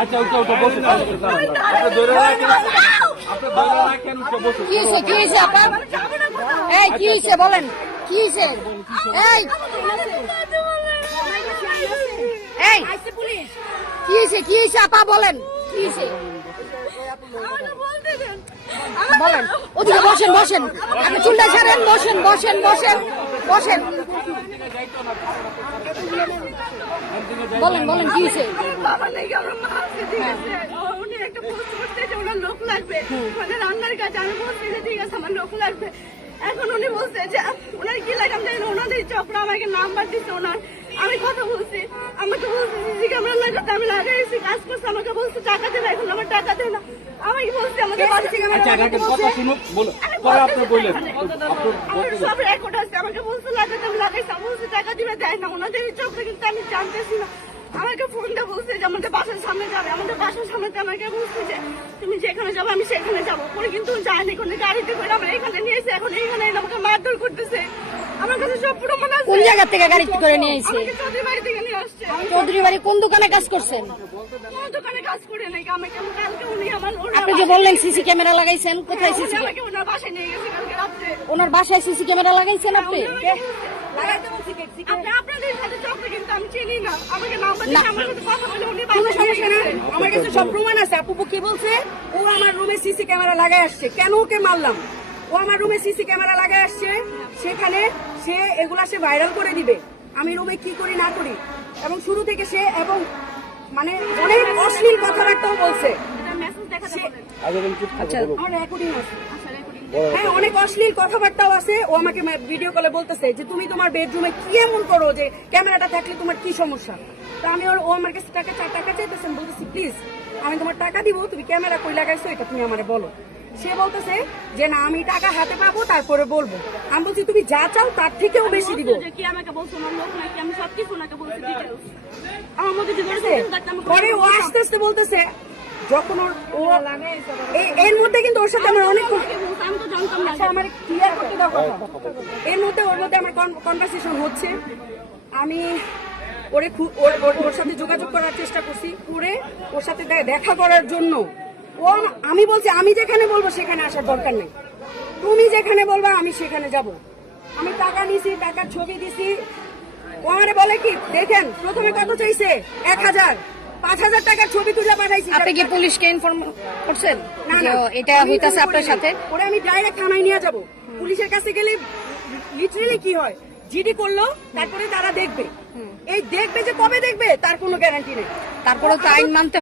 আচ্ছা ওটা বসুন, আপনি ধরে রাখেন, আপনি ধরে রাখেন, ওটা বসুন। কি হয়েছে আপা? এই কি হয়েছে বলেন, কি হয়েছে? এই এই কি হয়েছে আপা বলেন, কি হয়েছে বলেন। ওদিকে বসেন বসেন, আপনি চুলটা ছাড়েন, বসেন বসেন বসেন বসেন, বলেন বলেন কি হয়েছে? উনি একটা পোস্ট করতে যে ওনার লোক লাগবে, মানে রান্নার কাজ। আমি বলছি যে ঠিক আছে আমার লোক লাগবে। এখন উনি বলছে যে ওনার কি লাগে আমি জানি না, ওনাদের চক্র আমাকে নাম্বার দিচ্ছে ওনার। আমি কথা বলছি, আমাকে বলছে সিসি ক্যামেরা লাগাতে, আমি লাগাইছি, কাজ করছে, আমাকে বলছে টাকা দেবে, এখন আমার টাকা দেয় না। আমাকে বলছে আমাদের বাড়ি থেকে আচ্ছা রাখেন, কথা শুনুক, বলুন, পরে আপনি বললেন, আমার সব রেকর্ড আছে। আমাকে বলছে লাগাতে, আমি লাগাইছি, আমি বলছি টাকা দিবে, দেয় না। ওনাদের চক্র কিন্তু আমি জানতেছি না। আমাকে ফোনটা বলছে যে আমাদের বাসার সামনে যাবে, আমাদের বাসার সামনে আমাকে বলছে যে তুমি যেখানে যাবো আমি সেখানে যাবো। পরে কিন্তু যায়নি, কোনো গাড়িতে করে আমার এখানে নিয়েছে। এখন এইখানে এনে আমাকে মারধর করতেছে। আমার কাছে সব প্রমাণ আছে। কোন জায়গা থেকে গাড়ি করে নিয়ে এসেছে? আমাকে চৌধুরী বাড়ি থেকে নিয়ে আসছে। চৌধুরী বাড়ি কোন দোকানে কাজ করছেন? কোন দোকানে কাজ করে নাই আমাকে। কালকে উনি আমার আপনি যে বললেন সিসি ক্যামেরা লাগাইছেন, কোথায় সিসি? আমাকে ওনার বাসায় নিয়ে গেছে কালকে রাত্রে। ওনার বাসায় সিসি ক্যামেরা লাগাইছেন আপনি? লাগাইতে বলছি আপনাদের সাথে চক্র কিন্তু আমি চিনি না। আমাকে নাম্বার দিয়ে আমার সাথে কথা বলে উনি বাসায় সমস্যা না। আমার কাছে সব প্রমাণ আছে। আপু কি বলছে? ও আমার রুমে সিসি ক্যামেরা লাগাই আসছে। কেন ওকে মারলাম? ও আমার রুমে সিসি ক্যামেরা লাগাই আসছে, সেখানে সে এগুলা সে ভাইরাল করে দিবে আমি রুমে কি করি না করি। এবং শুরু থেকে সে এবং মানে অনেক অশ্লীল কথাবার্তাও বলছে। মেসেজ দেখাতে বলেন। আচ্ছা আমার রেকর্ডিং আছে। হ্যাঁ অনেক অশ্লীল কথাবার্তাও আছে। ও আমাকে ভিডিও কলে বলতেছে যে তুমি তোমার বেডরুমে কি এমন করো যে ক্যামেরাটা থাকলে তোমার কি সমস্যা। তো আমি ও আমার কাছে টাকা 4 টাকা চাইতেছে। আমি বলতেছি প্লিজ আমি তোমার টাকা দিব, তুমি ক্যামেরা কই লাগাইছো এটা তুমি আমারে বলো। সে বলতেছে যে না আমি টাকা হাতে পাবো তারপরে বলবো। আমি বলছি তুমি যা চাও তার থেকেও বেশি দিব। যে কি আমাকে বলছো আমার লোক নাকি, আমি সবকিছু ওনাকে বলছি ডিটেইলস। আমার মধ্যে যে ধরে পরে ও আস্তে আস্তে বলতেছে যখন ও এর মধ্যে কিন্তু ওর সাথে আমার অনেক আমি তো জানতাম না। আচ্ছা আমার ক্লিয়ার করতে দাও কথা। এর মধ্যে ওর মধ্যে আমার কনভারসেশন হচ্ছে। আমি ওর সাথে যোগাযোগ করার চেষ্টা করছি, করে ওর সাথে দেখা করার জন্য। ও আমি বলছি আমি যেখানে বলবো সেখানে আসার দরকার নেই, তুমি যেখানে বলবা আমি সেখানে যাব। আমি টাকা নিছি, টাকার ছবি দিছি। ও আমারে বলে কি দেখেন প্রথমে কত চাইছে 1000, 5000 টাকার ছবি তুলে পাঠাইছি। আপনি কি পুলিশকে ইনফর্ম করছেন না, যে না, এটা আমি হইতাছে ফোন আপনার করি সাথে? নাই। ওরে আমি ডাইরেক্ট থানায় নিয়ে যাব। পুলিশের কাছে গেলে লিটারালি কি হয়, জিডি করলো তারপরে তারা দেখবে। এই দেখবে যে কবে দেখবে তার কোনো গ্যারান্টি নেই। তারপরে তো আইন মানতে